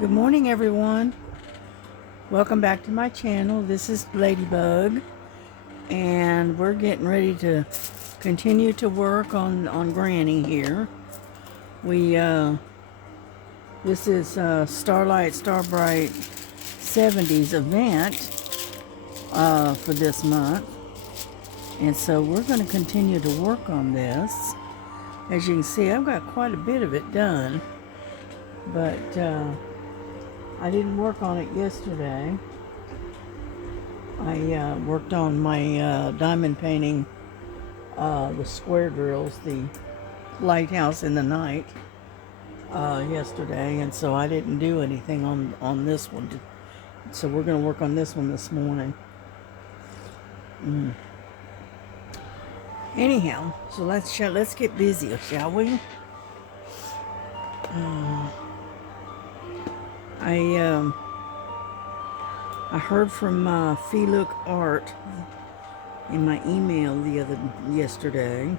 Good morning, everyone. Welcome back to my channel. This is Ladybug, and we're getting ready to continue to work on Granny here. This is Starlight Starbright 70s event for this month, and so we're going to continue to work on this. As you can see, I've got quite a bit of it done, but I didn't work on it yesterday. I worked on my diamond painting, the square drills, the lighthouse in the night yesterday, and so I didn't do anything on this one. So we're going to work on this one this morning. Anyhow, so let's get busy, shall we? I heard from Felook Art in my email yesterday,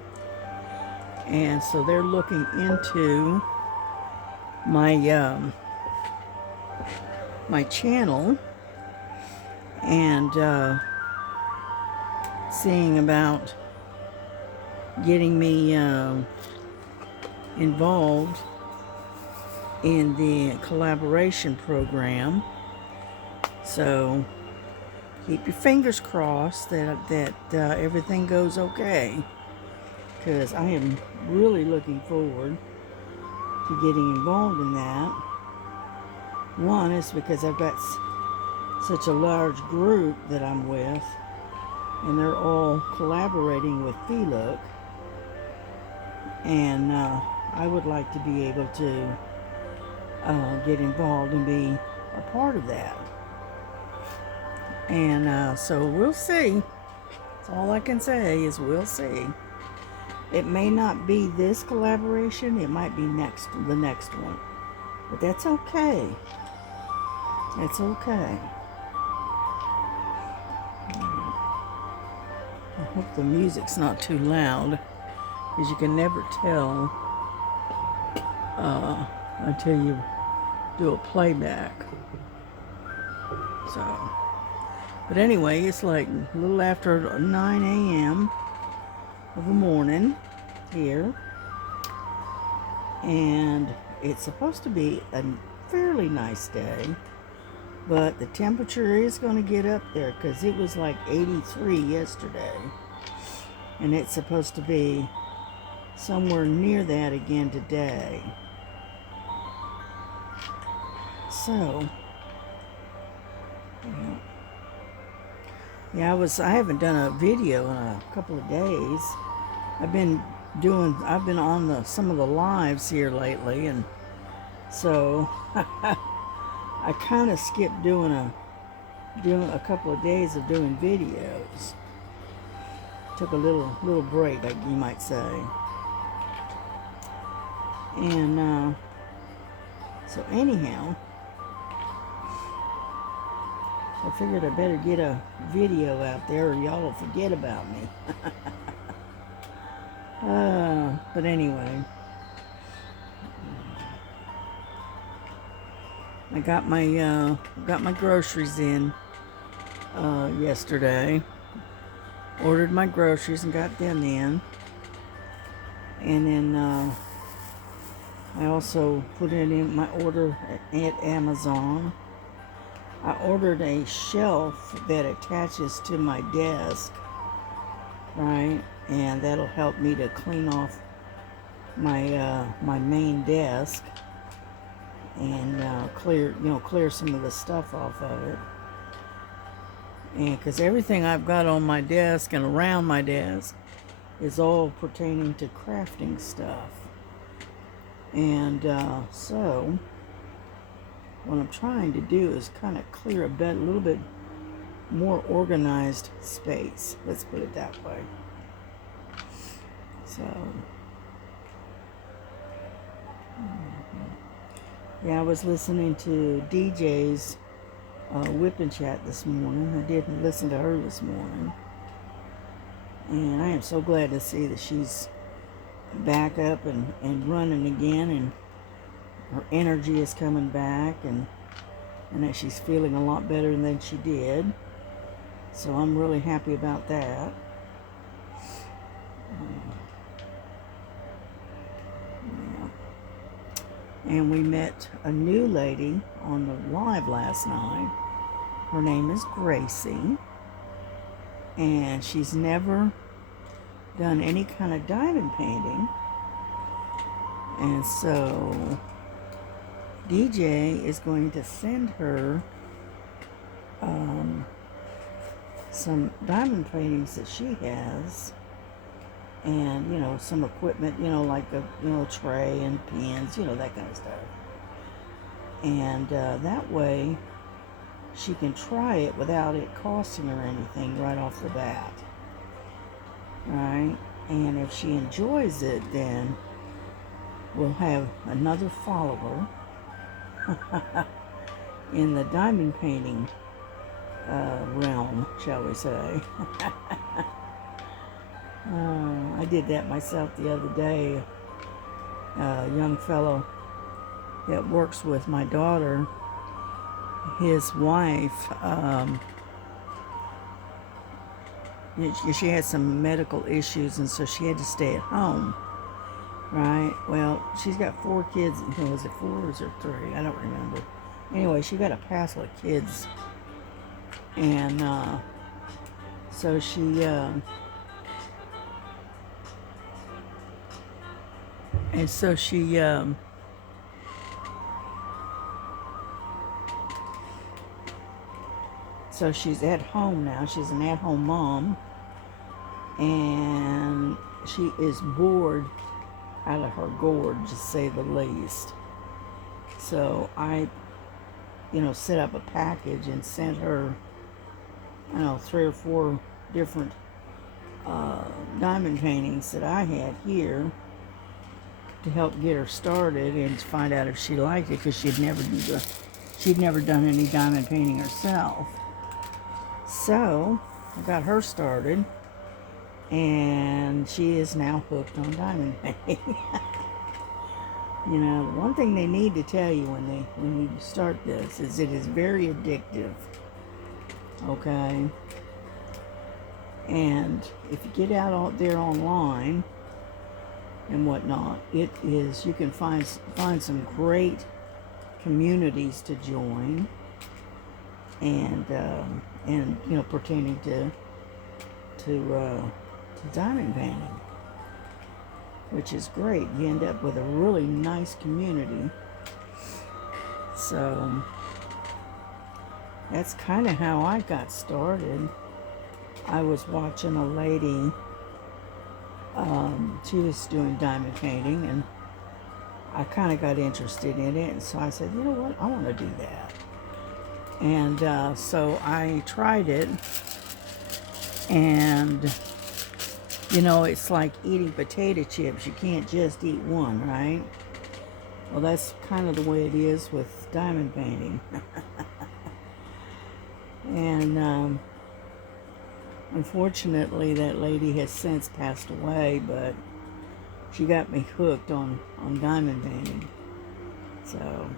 and so they're looking into my my channel and seeing about getting me involved in the collaboration program. So keep your fingers crossed that everything goes okay, because I am really looking forward to getting involved in that. One is because I've got such a large group that I'm with, and they're all collaborating with Felook, and I would like to be able to get involved and be a part of that. And so we'll see. That's all I can say is we'll see. It may not be this collaboration. It might be the next one. But that's okay. That's okay. I hope the music's not too loud, because you can never tell until you do a playback. So, but anyway, it's like a little after 9 a.m. of the morning here, and it's supposed to be a fairly nice day, but the temperature is going to get up there, because it was like 83 yesterday, and it's supposed to be somewhere near that again today. So yeah, I haven't done a video in a couple of days. I've been on some of the lives here lately, and so I kind of skipped doing a couple of days of doing videos. Took a little break, like you might say. And so anyhow, I figured I better get a video out there, or y'all will forget about me. But anyway, I got my groceries in yesterday. Ordered my groceries and got them in, and then I also put it in my order at Amazon. I ordered a shelf that attaches to my desk, right? And that'll help me to clean off my my main desk and clear some of the stuff off of it. And because everything I've got on my desk and around my desk is all pertaining to crafting stuff. And so what I'm trying to do is kind of clear a little bit more organized space. Let's put it that way. So, yeah, I was listening to DJ's Whip and Chat this morning. I didn't listen to her this morning. And I am so glad to see that she's back up and running again, and her energy is coming back, and that she's feeling a lot better than she did. So I'm really happy about that. Yeah. And we met a new lady on the live last night. Her name is Gracie, and she's never done any kind of diamond painting. And so DJ is going to send her some diamond paintings that she has, and some equipment, like a tray and pins, that kind of stuff. And that way she can try it without it costing her anything right off the bat, right? And if she enjoys it, then we'll have another follower in the diamond painting realm, shall we say. I did that myself the other day. A young fellow that works with my daughter, his wife, she had some medical issues, and so she had to stay at home, right? Well, she's got 4 kids. Was it 4 or was it 3? I don't remember. Anyway, she got a passel of kids, and so she so she's at home now. She's an at-home mom, and she is bored out of her gourd, to say the least. So I, set up a package and sent her, 3 or 4 different diamond paintings that I had here to help get her started and to find out if she liked it, because she'd never done any diamond painting herself. So I got her started, and she is now hooked on diamond painting. One thing they need to tell you when you start this is it is very addictive. Okay? And if you get out there online and whatnot, you can find some great communities to join, and pertaining to diamond painting, which is great. You end up with a really nice community. So that's kind of how I got started. I was watching a lady, she was doing diamond painting, and I kind of got interested in it, and so I said, you know what, I want to do that. And so I tried it, and it's like eating potato chips. You can't just eat one, right? Well, that's kind of the way it is with diamond painting. And unfortunately, that lady has since passed away, but she got me hooked on diamond painting. So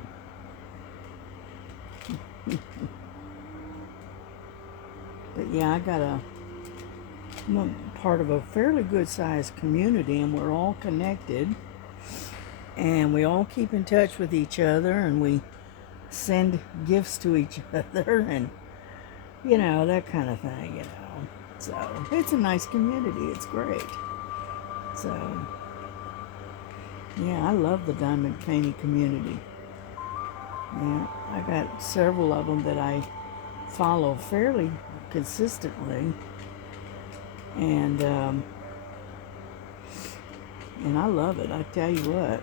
but yeah, I'm part of a fairly good sized community, and we're all connected, and we all keep in touch with each other, and we send gifts to each other, and that kind of thing. So it's a nice community. It's great. So yeah, I love the diamond painting community. Yeah, I got several of them that I follow fairly consistently, and I love it. I tell you what,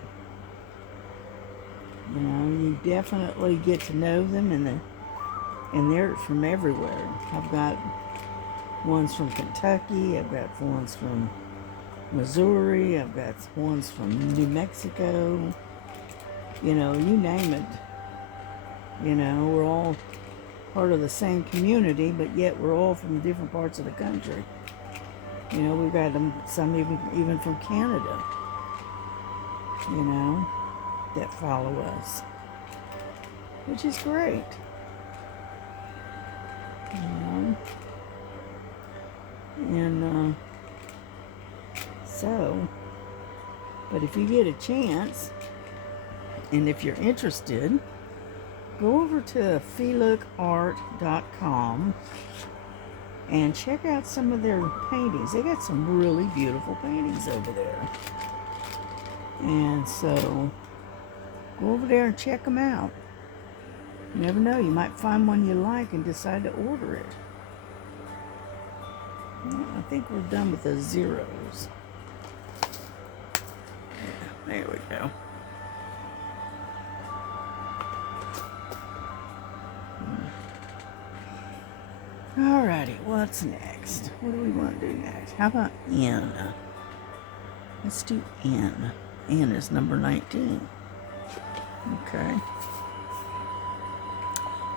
you definitely get to know them, and they're from everywhere. I've got ones from Kentucky, I've got ones from Missouri, I've got ones from New Mexico, you name it. We're all part of the same community, but yet we're all from different parts of the country. We've got some even from Canada, that follow us, which is great. And so, but if you get a chance, and if you're interested, go over to felookart.com and check out some of their paintings. They got some really beautiful paintings over there. And so, go over there and check them out. You never know, you might find one you like and decide to order it. Well, I think we're done with the zeros. There we go. Alrighty, what's next? What do we want to do next? How about N? Let's do N. N is number 19. Okay.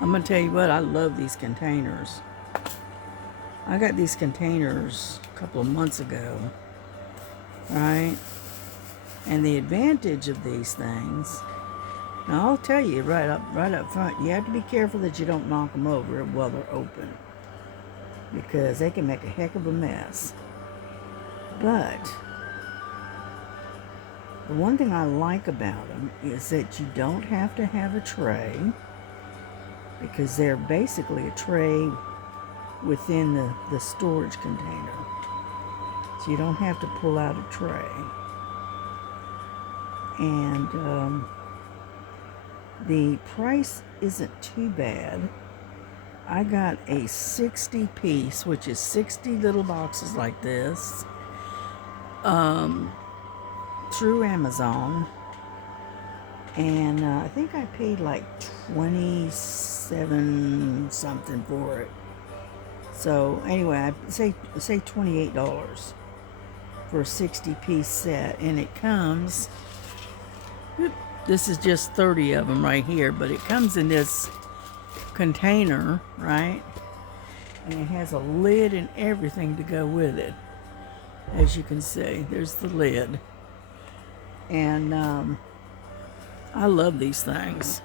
I'm going to tell you what, I love these containers. I got these containers a couple of months ago, right? And the advantage of these things, now I'll tell you right up front, you have to be careful that you don't knock them over while they're open, because they can make a heck of a mess. But the one thing I like about them is that you don't have to have a tray, because they're basically a tray within the storage container. So you don't have to pull out a tray. And the price isn't too bad. I got a 60 piece, which is 60 little boxes like this, through Amazon. And I think I paid like 27 something for it. So anyway, I say $28 for a 60 piece set, and it comes, this is just 30 of them right here, but it comes in this container, right? And it has a lid and everything to go with it. As you can see, there's the lid. And I love these things.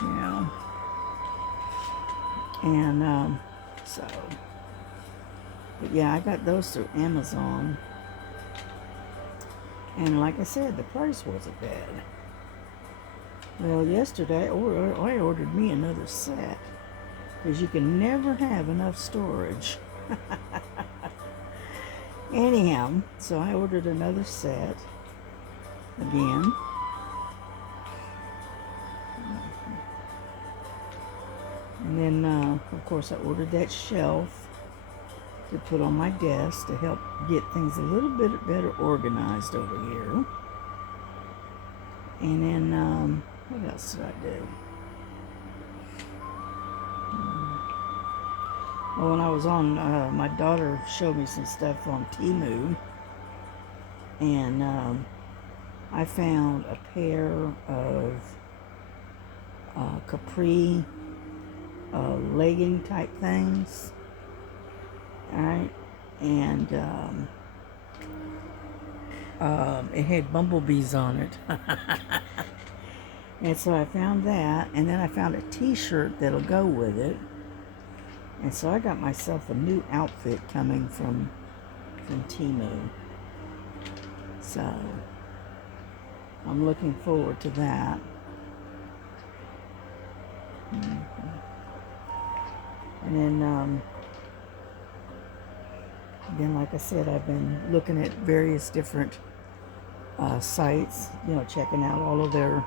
You know. And so, but yeah, I got those through Amazon. And like I said, the price wasn't bad. Well, yesterday I ordered me another set, because you can never have enough storage. Anyhow, so I ordered another set again. And then, of course, I ordered that shelf to put on my desk to help get things a little bit better organized over here. And then, what else did I do? Well, when I was on, my daughter showed me some stuff on Temu. And I found a pair of capri legging type things. Alright, and it had bumblebees on it. And so I found that, and then I found a t-shirt that'll go with it. And so I got myself a new outfit coming from Temu. So I'm looking forward to that. And then like I said, I've been looking at various different sites, you know, checking out all of their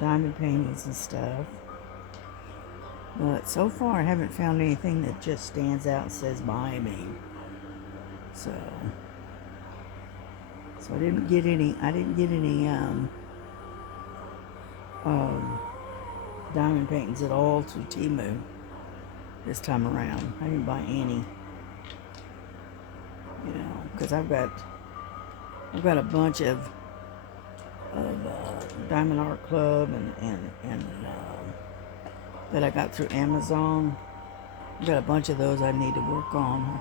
diamond paintings and stuff. But so far I haven't found anything that just stands out and says buy me. So I didn't get any diamond paintings at all through Temu this time around. I didn't buy any, you know, because I've got a bunch of Diamond Art Club and that I got through Amazon. I've got a bunch of those I need to work on.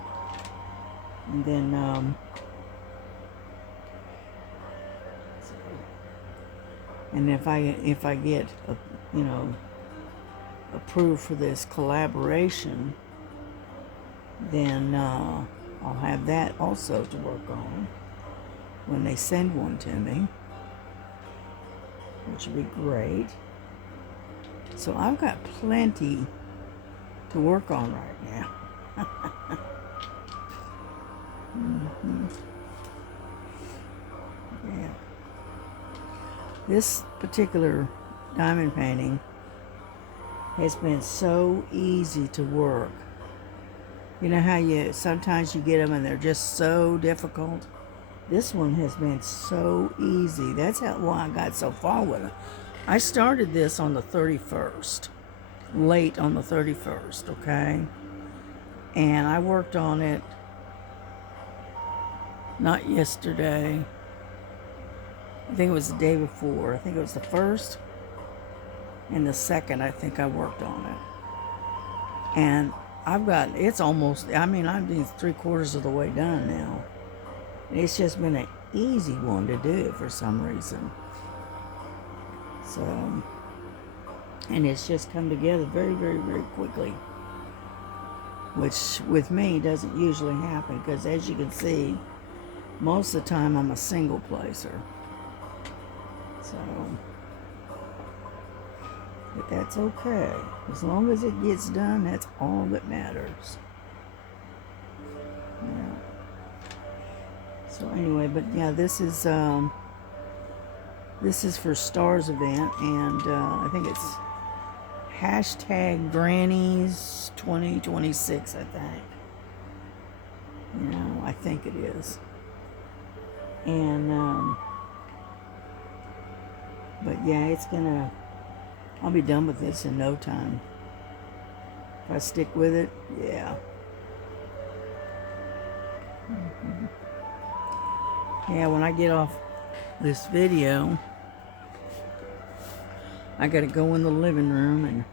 And then and if I get you know, approved for this collaboration, then I'll have that also to work on when they send one to me, which would be great. So I've got plenty to work on right now. Yeah. This particular diamond painting has been so easy to work. You know how sometimes you get them and they're just so difficult? This one has been so easy. That's why I got so far with it. I started this on the 31st, late on the 31st, okay? And I worked on it not yesterday. I think it was the day before. I think it was the 1st and the 2nd, I think I worked on it. And it's almost, I mean, I'm 3/4 of the way done now. It's just been an easy one to do for some reason. So, and it's just come together very, very, very quickly. Which with me doesn't usually happen because, as you can see, most of the time I'm a single placer. So, but that's okay. As long as it gets done, that's all that matters. Yeah. So anyway, but yeah, this is for Stars event, and I think it's #Grannies 2026, I think. You know, I think it is. And but yeah, I'll be done with this in no time. If I stick with it, yeah. Yeah, when I get off this video, I gotta go in the living room and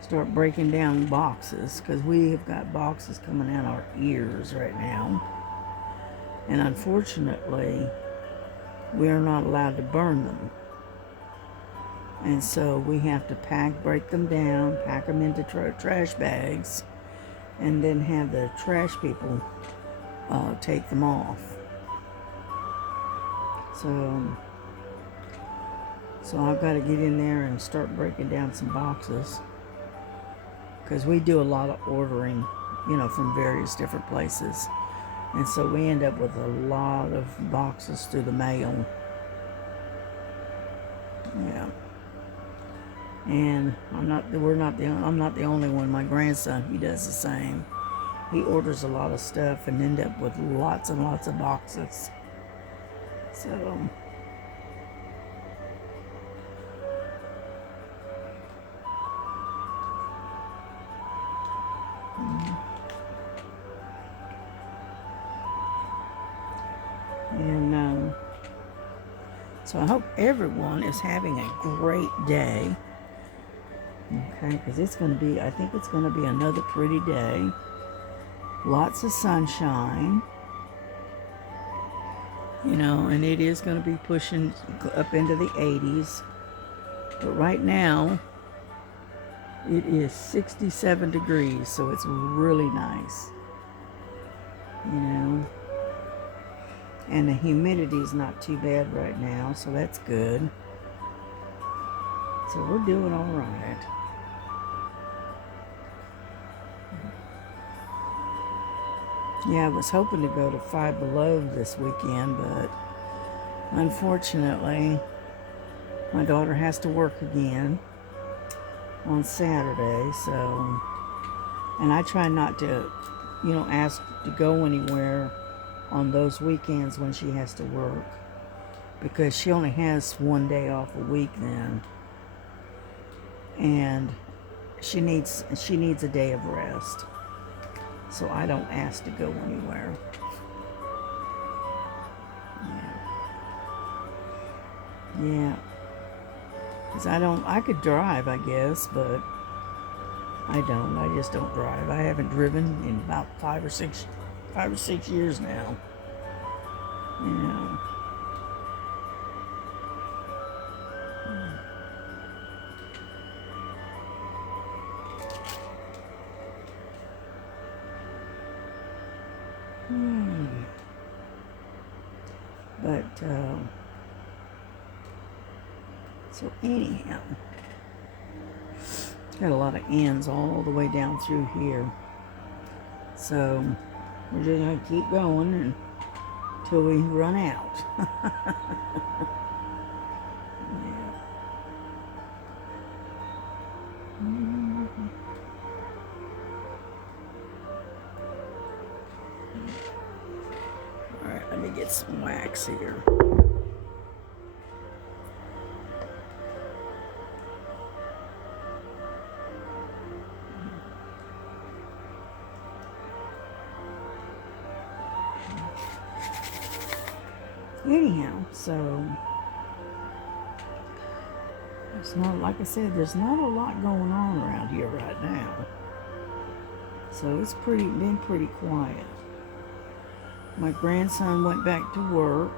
start breaking down boxes, because we have got boxes coming out our ears right now. And unfortunately, we are not allowed to burn them. And so we have to break them down, pack them into trash bags, and then have the trash people take them off. So I've got to get in there and start breaking down some boxes, because we do a lot of ordering, you know, from various different places. And so we end up with a lot of boxes through the mail. Yeah. And I'm not the only one. My grandson, he does the same. He orders a lot of stuff and end up with lots and lots of boxes. So so I hope everyone is having a great day. Okay, because I think it's going to be another pretty day. Lots of sunshine. You know, and it is going to be pushing up into the 80s. But right now, it is 67 degrees, so it's really nice. You know. And the humidity is not too bad right now, so that's good. So we're doing all right. Yeah, I was hoping to go to Five Below this weekend, but unfortunately, my daughter has to work again on Saturday, so, and I try not to, you know, ask to go anywhere on those weekends when she has to work, because she only has one day off a week then, and she needs a day of rest, so I don't ask to go anywhere. Yeah, because I could drive, I guess, but I just don't drive. I haven't driven in about 5 or 6 5 or 6 years now. You know. But so anyhow, got a lot of ends all the way down through here. So we're just gonna keep going until we run out. Yeah. All right, let me get some wax here. Anyhow, so it's not, like I said, there's not a lot going on around here right now. So it's been pretty quiet. My grandson went back to work.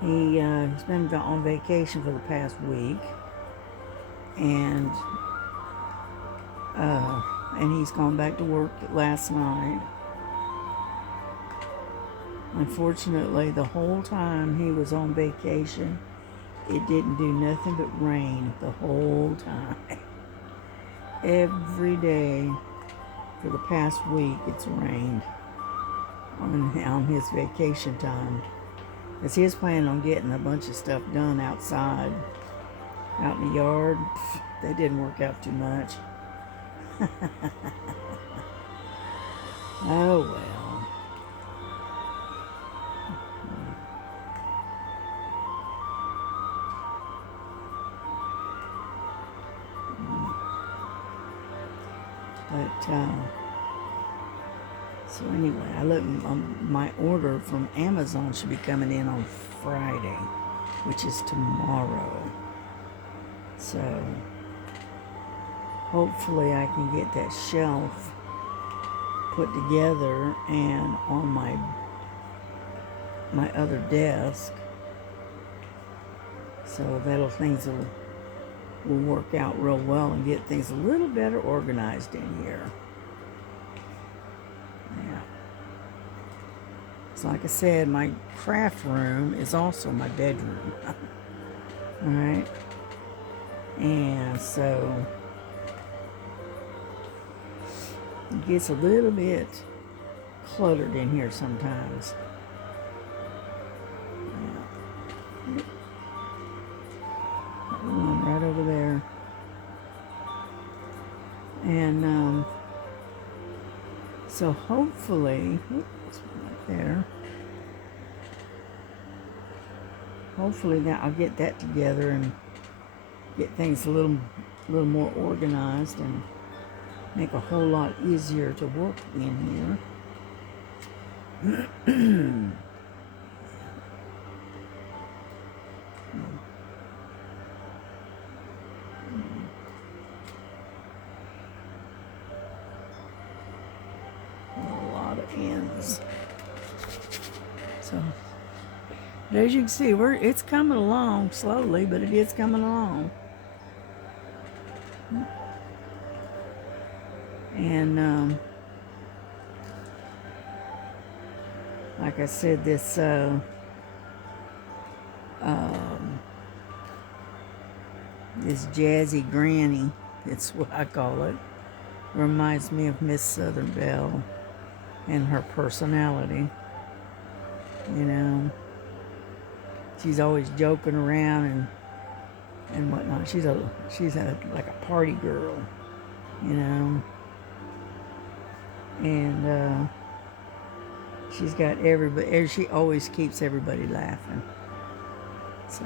He's been on vacation for the past week, and he's gone back to work last night. Unfortunately, the whole time he was on vacation, it didn't do nothing but rain the whole time. Every day for the past week, it's rained on his vacation time. Because he was planning on getting a bunch of stuff done outside, out in the yard. That didn't work out too much. Oh well. But so anyway, I look. My order from Amazon should be coming in on Friday, which is tomorrow. So hopefully I can get that shelf put together and on my other desk. So things will work out real well and get things a little better organized in here. Yeah. So like I said, my craft room is also my bedroom. Alright. And so it gets a little bit cluttered in here sometimes. Yeah. One right over there. And so hopefully, oops, right there. Hopefully that I'll get that together and get things a little more organized and make a whole lot easier to work in here. A lot of ends. So, but as you can see, it's coming along slowly, but it is coming along. And like I said, this this jazzy granny, it's what I call it, reminds me of Miss Southern Belle and her personality. You know, she's always joking around and whatnot. She's like a party girl, you know. And she's got everybody. She always keeps everybody laughing. So.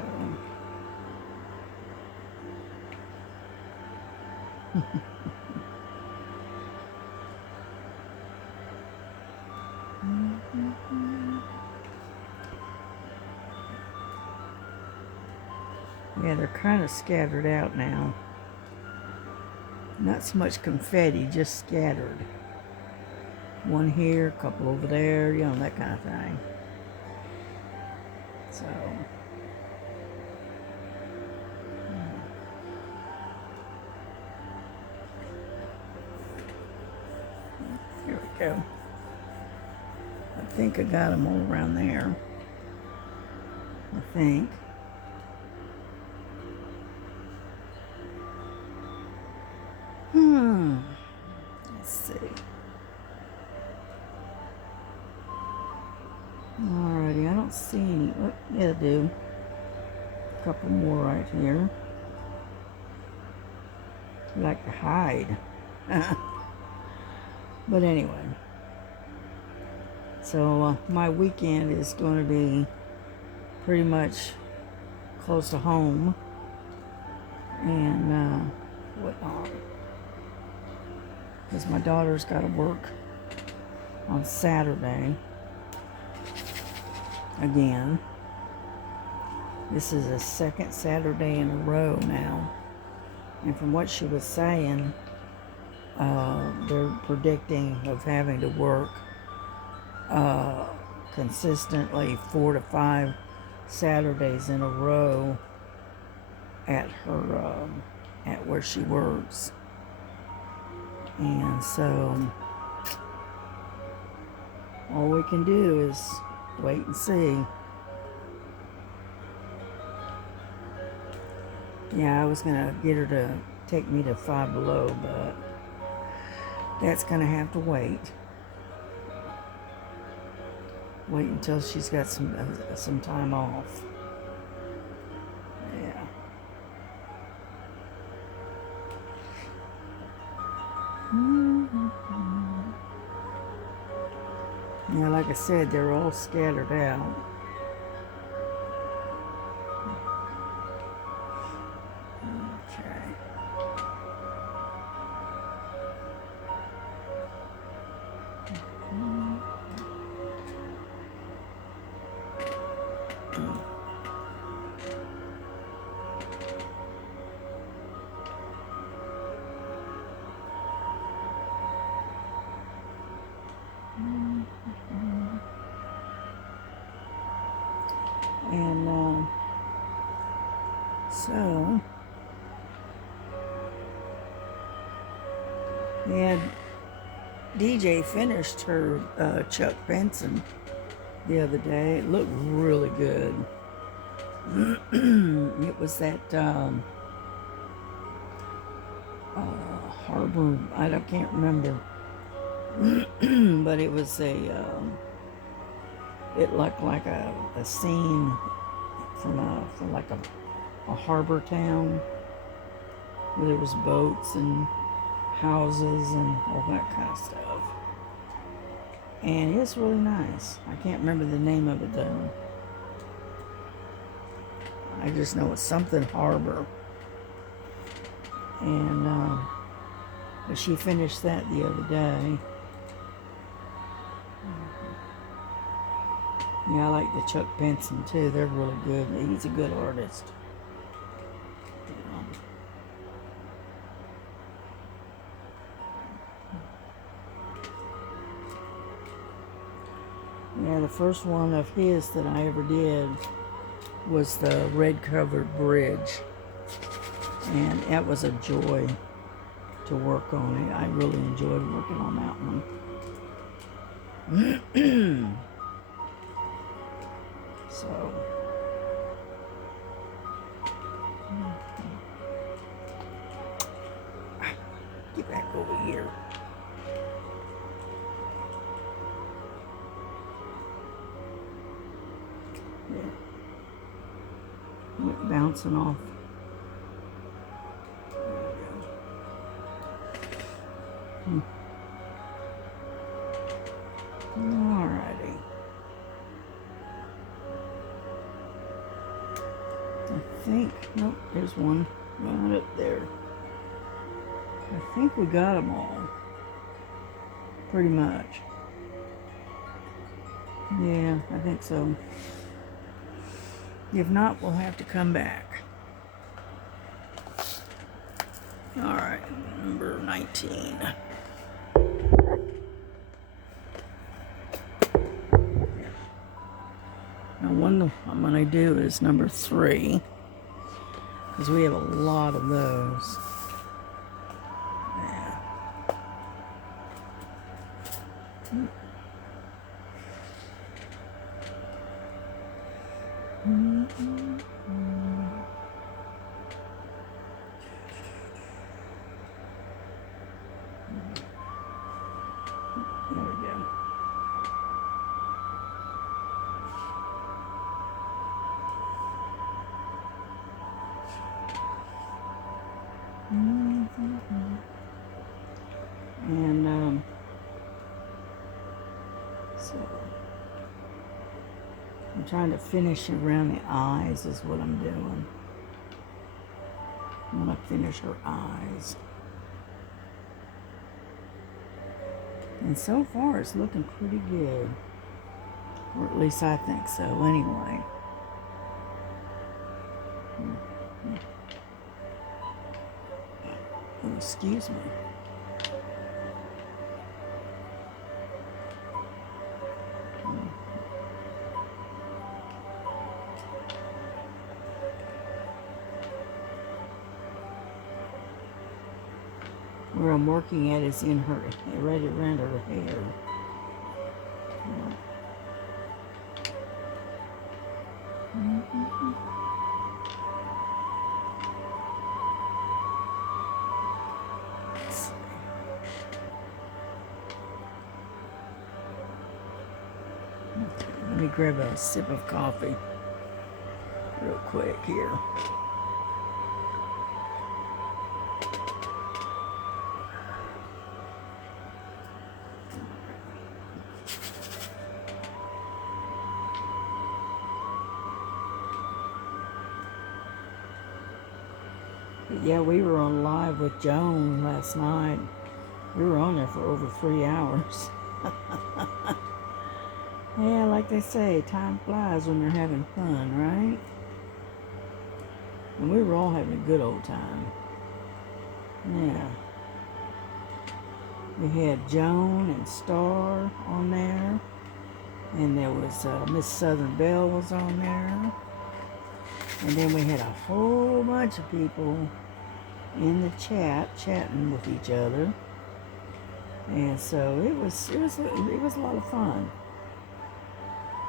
Yeah, they're kind of scattered out now. Not so much confetti, just scattered. One here, a couple over there, you know, that kind of thing. So, here we go. I think I got them all around there. I think. Let's see. Alrighty, I don't see any. Oh, yeah, I do. A couple more right here. I like to hide. But anyway. So my weekend is going to be pretty much close to home. And whatnot. Because my daughter's got to work on Saturday. Again. This is the second Saturday in a row now. And from what she was saying, they're predicting of having to work consistently 4 to 5 Saturdays in a row at her at where she works. And so all we can do is wait and see. Yeah, I was gonna get her to take me to Five Below, but that's gonna have to wait. Wait until she's got some time off. Yeah. Yeah, like I said, they're all scattered out. Okay. And so yeah, DJ finished her Chuck Benson the other day. It looked really good. It was that Harbor, I can't remember, but it was it looked like a scene from like a harbor town where there was boats and houses and all that kind of stuff. And it's really nice. I can't remember the name of it though. I just know it's something harbor. And but she finished that the other day. Yeah, I like the Chuck Benson too. They're really good. He's a good artist. Yeah, the first one of his that I ever did was the Red Covered Bridge. And that was a joy to work on it. I really enjoyed working on that one. So, get back over here. Yeah. Went bouncing off. Alrighty. I think, nope, there's one right up there. I think we got them all. Pretty much. Yeah, I think so. If not, we'll have to come back. Alright, number 19. One I'm going to do is number 3, because we have a lot of those. Yeah. There we go. And so I'm trying to finish around the eyes is what I'm doing. I'm going to finish her eyes. And so far it's looking pretty good. Or at least I think so anyway. Oh, excuse me. Where I'm working at is in her, right around her hair. Let me grab a sip of coffee real quick here. But yeah, we were on live with Joan last night. We were on there for over 3 hours. Yeah, like they say, time flies when you're having fun, right? And we were all having a good old time. Yeah. We had Joan and Star on there. And there was Miss Southern Belle was on there. And then we had a whole bunch of people in the chat chatting with each other. And so it was a lot of fun.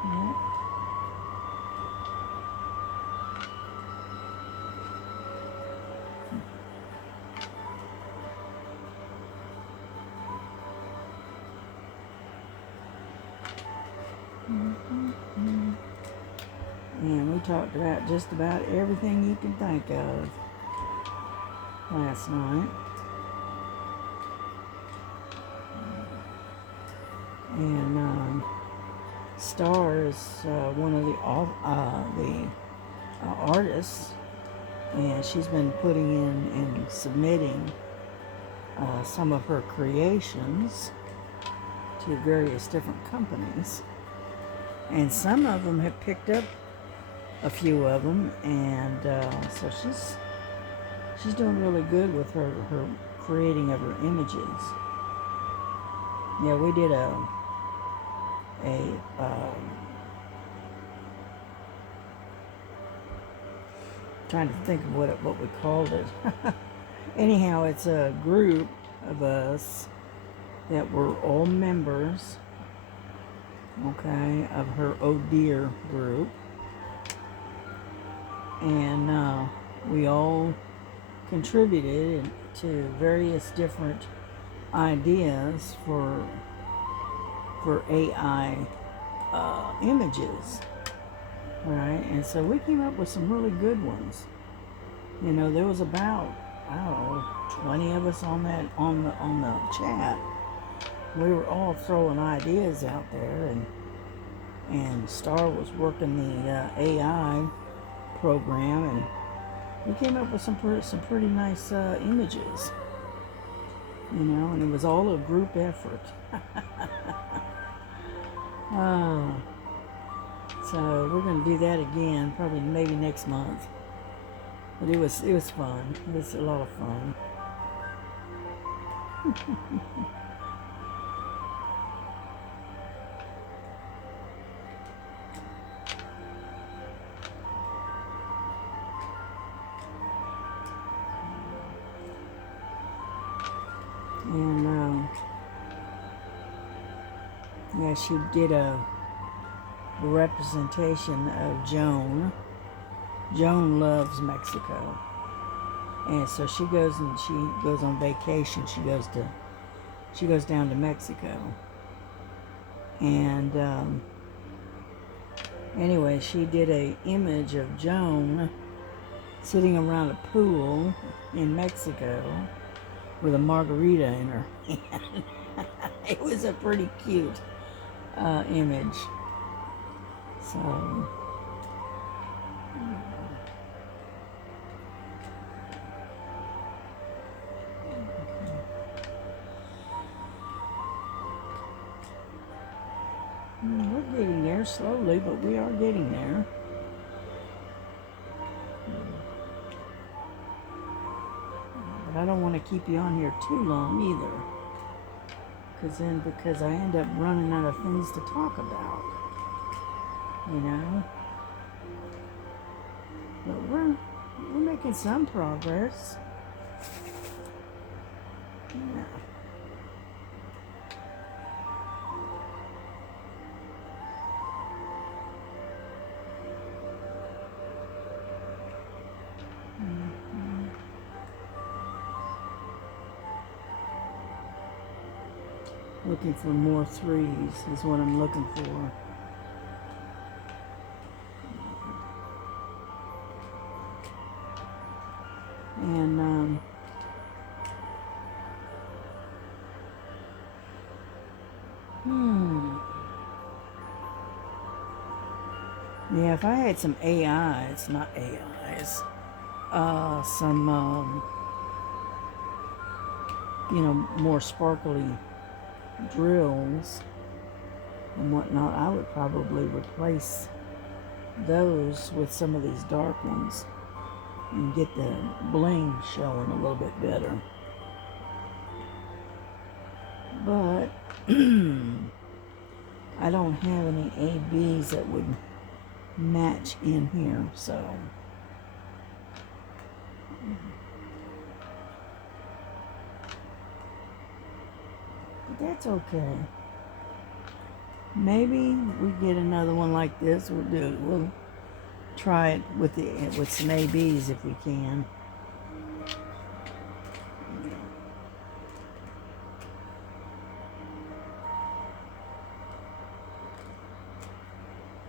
Yeah. And we talked about just about everything you can think of last night. And Star is one of the artists, and she's been putting in and submitting some of her creations to various different companies, and some of them have picked up a few of them, and so she's doing really good with her creating of her images. Yeah, we did trying to think of what we called it. Anyhow, it's a group of us that were all members, okay, of her Oh Dear group. And we all contributed to various different ideas for AI images, right? And so we came up with some really good ones. You know, there was about, I don't know, 20 of us on the chat. We were all throwing ideas out there, and Star was working the AI program, and we came up with some pretty nice images. You know, and it was all a group effort. So we're going to do that again, probably maybe next month. But it was fun. It was a lot of fun. yeah, she did a representation of Joan. Joan loves Mexico. And so she goes on vacation. She goes down to Mexico. And anyway, she did a image of Joan sitting around a pool in Mexico with a margarita in her hand. It was a pretty cute image. So we're getting there slowly, but we are getting there. But I don't want to keep you on here too long either, because I end up running out of things to talk about, you know. But we're making some progress. Yeah. Looking for more threes is what I'm looking for. And yeah, if I had some AIs, not AIs, some more sparkly drills and whatnot, I would probably replace those with some of these dark ones and get the bling showing a little bit better. But I don't have any ABs that would match in here, so but that's okay. Maybe we get another one like this. We'll try it with some ABs if we can.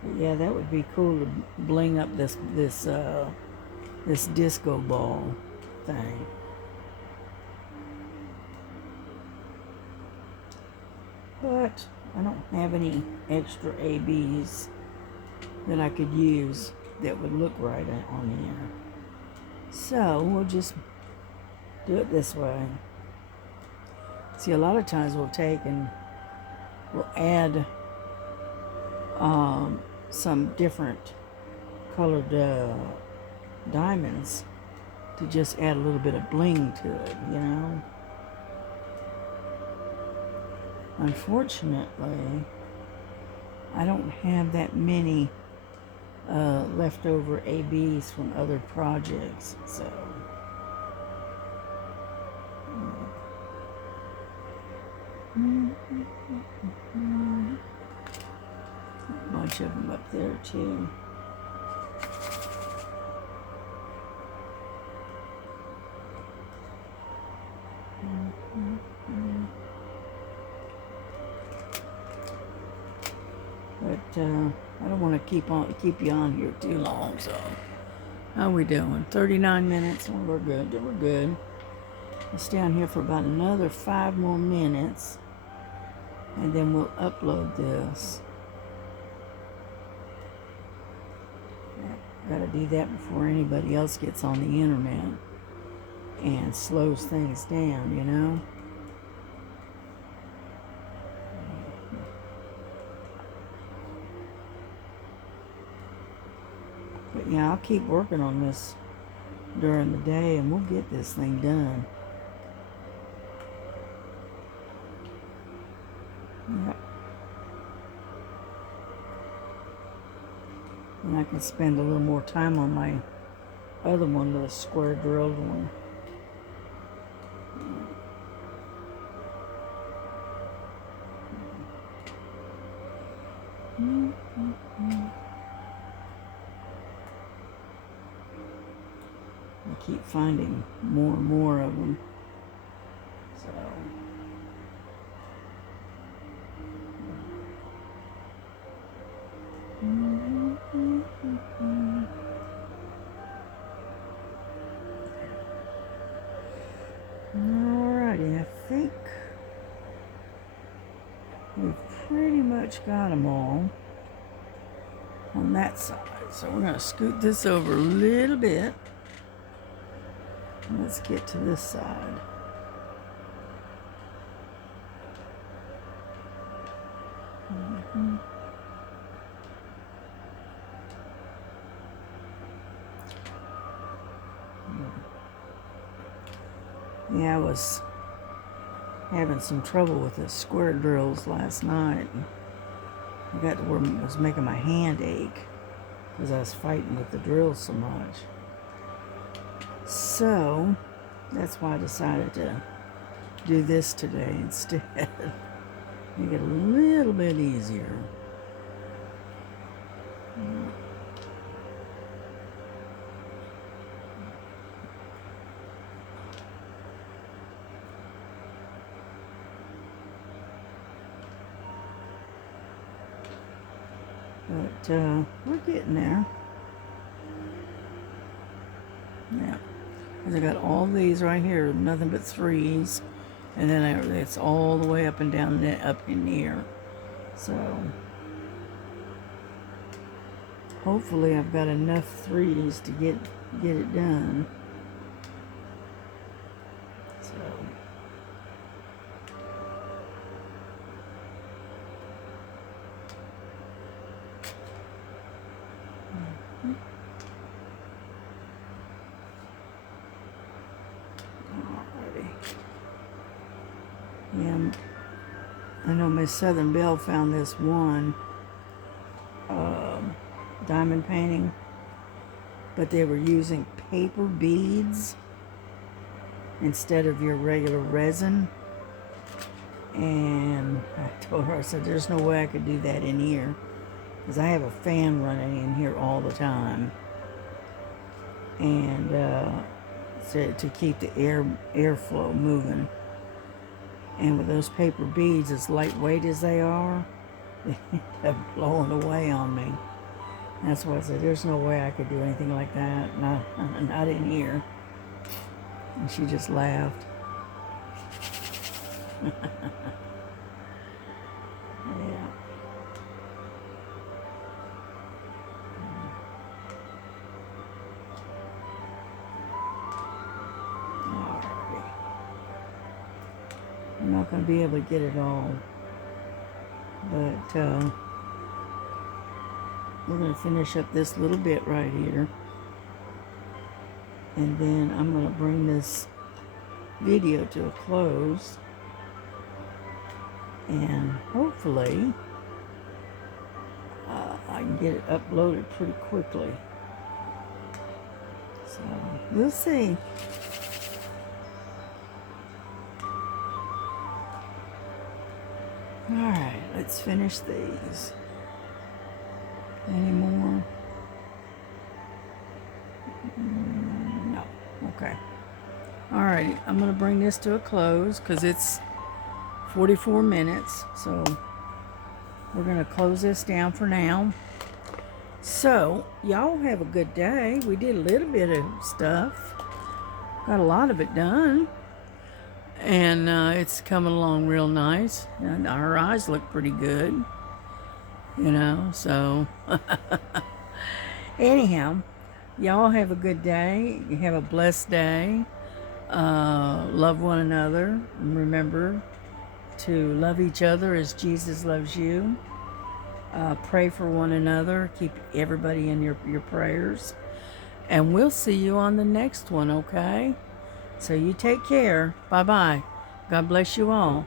But yeah, that would be cool to bling up this disco ball thing. But I don't have any extra ABs that I could use that would look right on here. So we'll just do it this way. See, a lot of times we'll take and we'll add some different colored diamonds to just add a little bit of bling to it, you know. Unfortunately, I don't have that many leftover ABs from other projects, so a bunch of them up there too. But I don't want to keep you on here too long. So how we doing? 39 minutes. Well, we're good. We're good. Let's stay on here for about another 5 more minutes, and then we'll upload this. Got to do that before anybody else gets on the internet and slows things down, you know. But yeah, I'll keep working on this during the day and we'll get this thing done. Yep. And I can spend a little more time on my other one, the square drilled one. I keep finding more and more of them. So. Alrighty, I think we've pretty much got them all on that side. So we're going to scoot this over a little bit. Let's get to this side. Yeah, I was having some trouble with the square drills last night. I got to where it was making my hand ache because I was fighting with the drills so much. So that's why I decided to do this today instead. Make it a little bit easier. But we're getting there. Yeah, because I got all these right here, nothing but threes, and then it's all the way up and down, up in here. So hopefully I've got enough threes to get it done. So. Yeah, I know Miss Southern Belle found this one diamond painting, but they were using paper beads instead of your regular resin. And I told her, I said, there's no way I could do that in here because I have a fan running in here all the time. And to keep the airflow moving. And with those paper beads, as lightweight as they are, they end up blowing away on me. That's why I said, there's no way I could do anything like that. Not in here. And she just laughed. Yeah. I'm not going to be able to get it all, but we're going to finish up this little bit right here, and then I'm going to bring this video to a close, and hopefully I can get it uploaded pretty quickly. So we'll see. Alright, let's finish these. Any more? No. Okay. Alright, I'm going to bring this to a close because it's 44 minutes. So we're going to close this down for now. So, y'all have a good day. We did a little bit of stuff. Got a lot of it done. And it's coming along real nice. And our eyes look pretty good. You know, so. Anyhow, y'all have a good day. You have a blessed day. Love one another. And remember to love each other as Jesus loves you. Pray for one another. Keep everybody in your prayers. And we'll see you on the next one, okay? So you take care. Bye-bye. God bless you all.